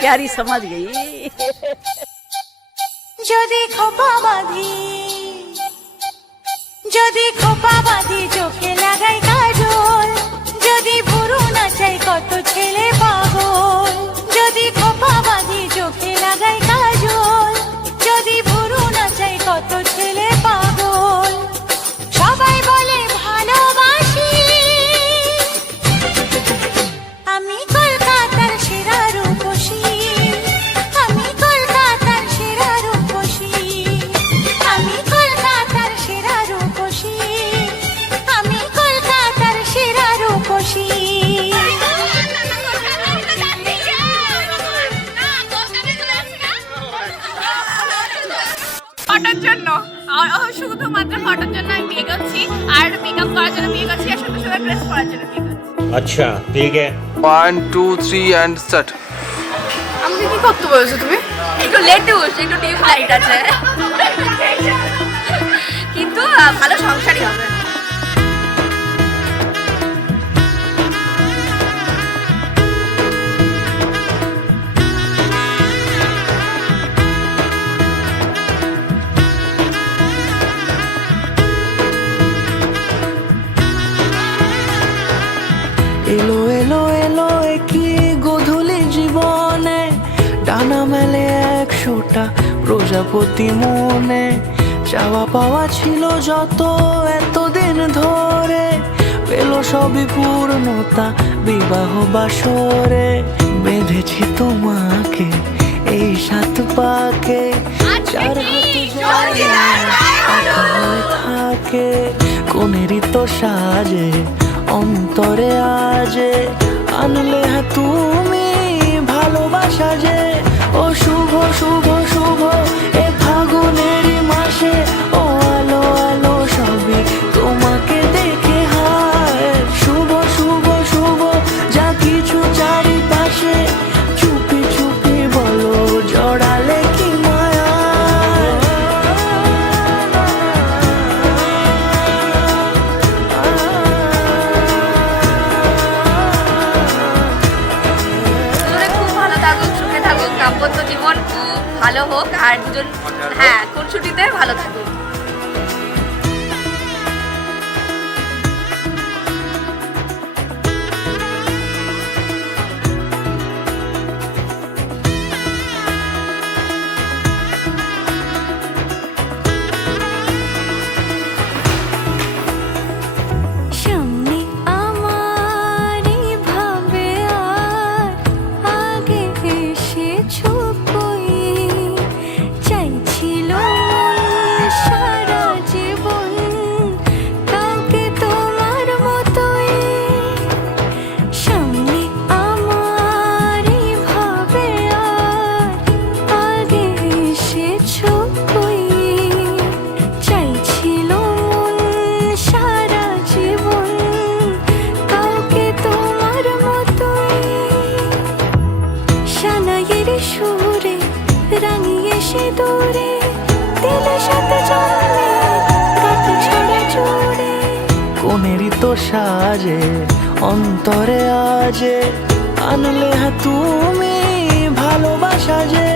प्यारी समझ गई। যদি খোপা বাঁধি যদি খোপা বাঁধি চোখে লাগাই কাজল, যদি ভুরু নাচাই কত ছেলে পাগল। যদি খোপা বাঁধি চোখে লাগাই কাজল, যদি ভুরু নাচাই কত ছেলে পাগল। সবাই বলে ভালোবাসি, আমি কলকাতার সেরা রূপসী, আমি কলকাতার সেরা রূপসী, আমি কলকাতার সেরা রূপসী, আমি কলকাতার সেরা রূপসী। ফটোর জন্য, শুধুমাত্র ফটোর জন্য আমি বিয়ে করছি, আর মেকআপ করার জন্য বিয়ে করছি, আর সুন্দর সুন্দর ড্রেস পরার জন্য বিয়ে করছি। अच्छा ठीक है। 1 2 3 and start। আমাকে কি করতে বলেছো তুমি? একটু লেটুস, একটু ডিপ লাইট আছে, কিন্তু ভালো সংসারই হবে। এলো এলো এলো কি গোধূলি জীবনে, ডানা মেলে 100টা প্রজাপতি মনে। চাওয়া পাওয়া ছিল যত এতদিন ধরে, পেল সবই পূর্ণতা বিবাহ বাসরে। বেঁধেছি তোমাকে এই 7 পাকে, 4 হাতে থাকে। কোনেরই তো সাজে অন্তরে আজে, আনলে হ্যাঁ তুমি ভালোবাসা যে। ও শুভ শুভ শুভ এ ফাগুনেরই মাসে, ও আলো আলো সবই তোমাকে দেখে হায়। শুভ শুভ শুভ যা কিছু চারিপাশে, চুপি চুপি বলো জড়ালে কি মায়া। দুজনে খুব ভালো থাকুক, সুখে থাকুক, দাম্পত্য জীবন ভালো হোক, আর দুজন হ্যাঁ খুনসুটিতে ভালো থাকুক। সামনে আমারই ভাবে আর আগে এসেছো কই, চাইছিল সারা জীবন কাউকে তোমার মতোই। সামনে আমারই ভাবে আর আগে এসেছো কই, চাইছিল সারা জীবন কাউকে তোমার মতোই। সানাইয়ের সুরে রাঙিয়ে সে দূরে, দিলে সাথে জন্মে কাট ছড়া জোরে। কোনেরই তো সাজে অন্তরে আজে, আনলে হ্যাঁ তুমি ভালোবাসা যে।